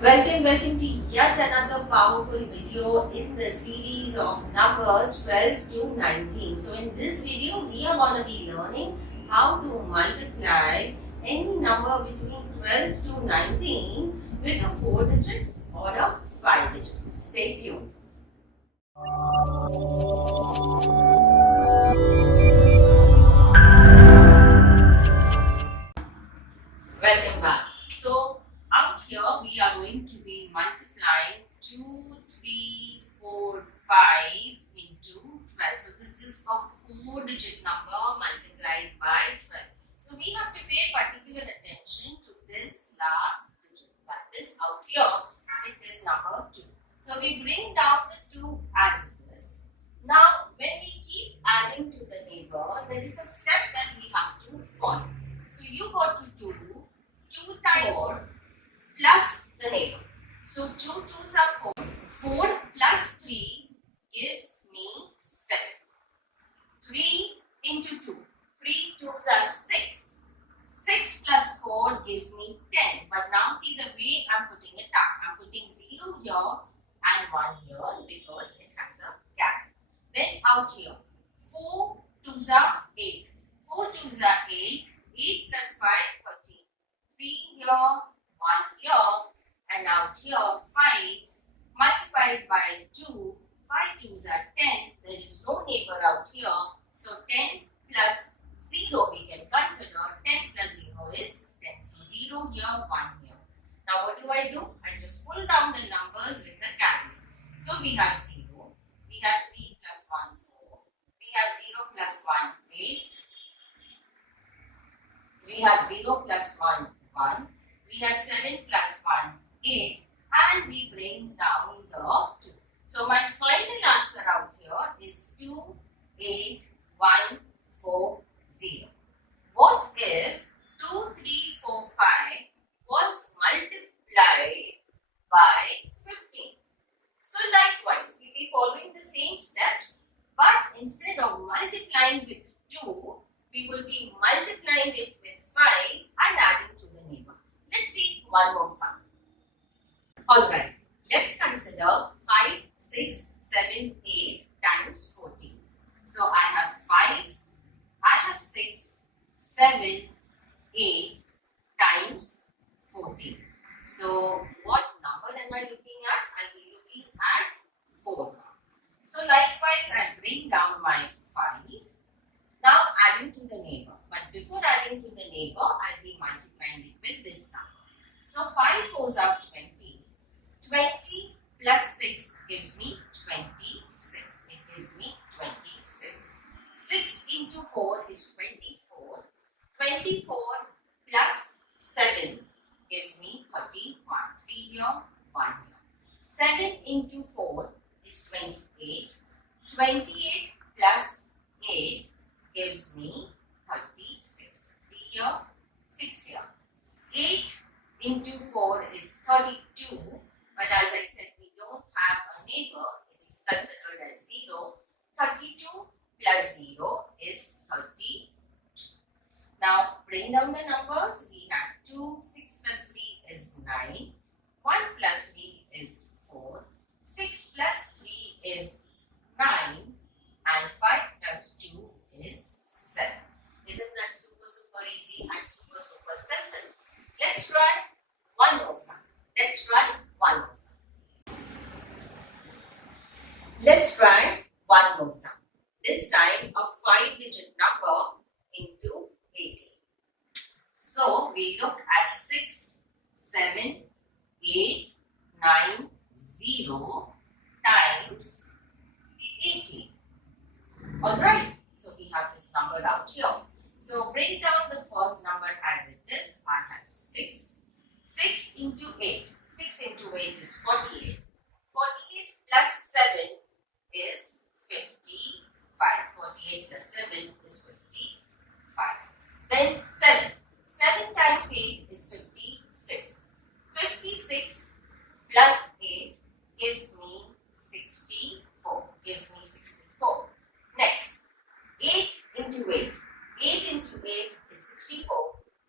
Welcome to yet another powerful video in the series of numbers 12 to 19. So in this video, we are going to be learning how to multiply any number between 12 to 19 with a 4-digit or a 5-digit. Stay tuned. Welcome back. So out here we are going to be multiplying 2, 3, 4, 5 into 12. So this is a 4-digit number multiplied by 12. So we have to pay particular attention to this last digit. That is out here, it is number 2. So we bring down the 2 as it is. Now when we keep adding to the neighbor, there is a step that we have to follow. So you got to do 2 times 4 plus the neighbor. So 2 2s are 4. 4 plus 3 gives me 7. 3 into 2. 3 2s are 6. 6 plus 4 gives me 10. But now see the way I'm putting it up. I'm putting 0 here and 1 here because it has a gap. Then out here, 4 2s are 8. 4 2s are 8. 8 plus 5, 13. 3 here, 1 here, and out here 5 multiplied by 2. 5 2s are 10. There is no neighbor out here. So 10 plus 0 we can consider. 10 plus 0 is 10. So 0 here, 1 here. Now what do? I just pull down the numbers with the carries. So we have 0. We have 3 plus 1, 4. We have 0 plus 1, 8. We have 0 plus 1, 1. We have 7 plus 1, 8. And we bring down the 2. So my final answer out here is 2, 8, 1, 4, 0. What if 2, 3, 4, 5 was multiplied by 15? So likewise, we'll be following the same steps, but instead of multiplying with 2, we will be multiplying it with 5 and adding to the neighbor. Let's see one more sum. Alright, let's consider 5, 6, 7, 8 times 14. So I have 5, I have 6, 7, 8 times 14. So what number am I looking at? I'll be looking at 4. So likewise, I bring down my 5. Now adding to the neighbor. But before adding to the neighbor, I'll be multiplying it with this number. So 5 4s are 20. 20 plus 6 gives me 26. It gives me 26. 6 into 4 is 24. 24 plus 7 gives me 31. 3 here, 1 here. 7 into 4 is 28. 28 plus 8 gives me 36. 3 here, 6 here. 8 into 4 is 32. But as I said, we don't have a neighbor. It's considered as 0. 32 plus 0 is 32. Now, bring down the numbers. We have 2. 6 plus 3 is 9. 1 plus 3 is 4. 6 plus 3 is 9. And 5 plus 2 is 7. Isn't that super easy and super simple? Let's try one more sum. Let's try one more sum. Let's try one more sum. This time a 5-digit number into 18. So we look at 6, 7, 8, 9, 0 times 18. Alright, so we have this number out here. So bring down the first number as it is. I have 6. 6 into 8. 6 into 8 is 48. 48 plus 7 is 55. 48 plus 7 is 55. Then 7. 7 times 8 is 56. 56 plus 8 gives me 64. Gives me 64. Next, 8 into 8. 8 into 8 is 64.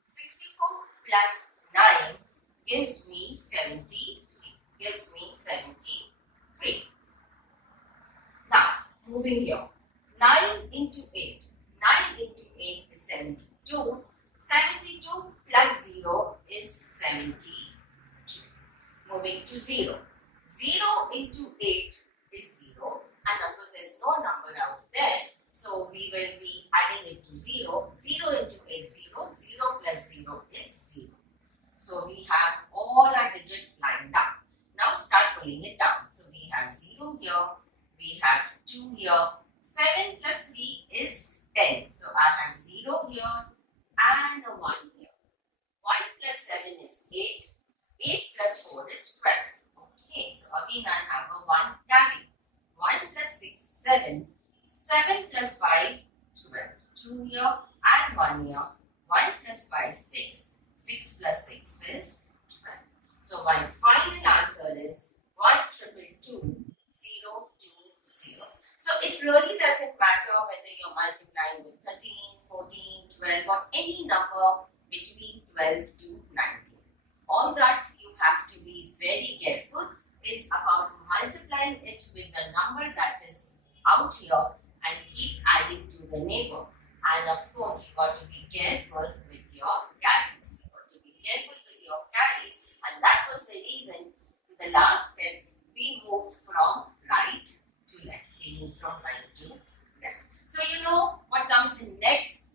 64 plus 9 gives me 73. Gives me 73. Now, moving here. 9 into 8. 9 into 8 is 72. 72 plus 0 is 72. Moving to 0. 0 into 8 is 0. And of course, there's no number out there. So, we will be adding it to 0. 0 into 8, 0. 0 plus 0 is 0. So, we have all our digits lined up. Now, start pulling it down. So, we have 0 here. We have 2 here. 7 plus 3 is 10. So, I have 0 here and a 1 here. 1 plus 7 is 8. 8 plus 4 is 12. Okay, so again I have a 1 carry. 1 plus 6, 7. 7 plus 5, 12. 2 here and 1 here. 1 plus 5, 6. 6 plus 6 is 12. So, my final answer is 1,222,020. So, it really doesn't matter whether you're multiplying with 13, 14, 12 or any number between 12 to 19. All that you have to be very careful is about multiplying it with the number that is out here and keep adding to the neighbor. And of course, you got to be careful with your carries. You got to be careful with your carries, and that was the reason in the last step we moved from right to left. We moved from right to left. So you know what comes in next?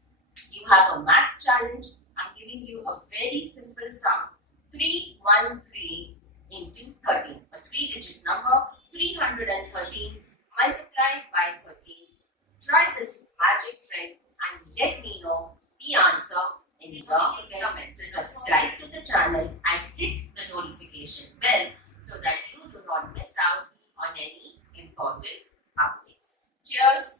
You have a math challenge. I'm giving you a very simple sum. 313 into 13. A 3-digit number, 313 multiplied by 13. Try this magic trick and let me know the answer in the comments. Subscribe to the channel and hit the notification bell so that you do not miss out on any important updates. Cheers!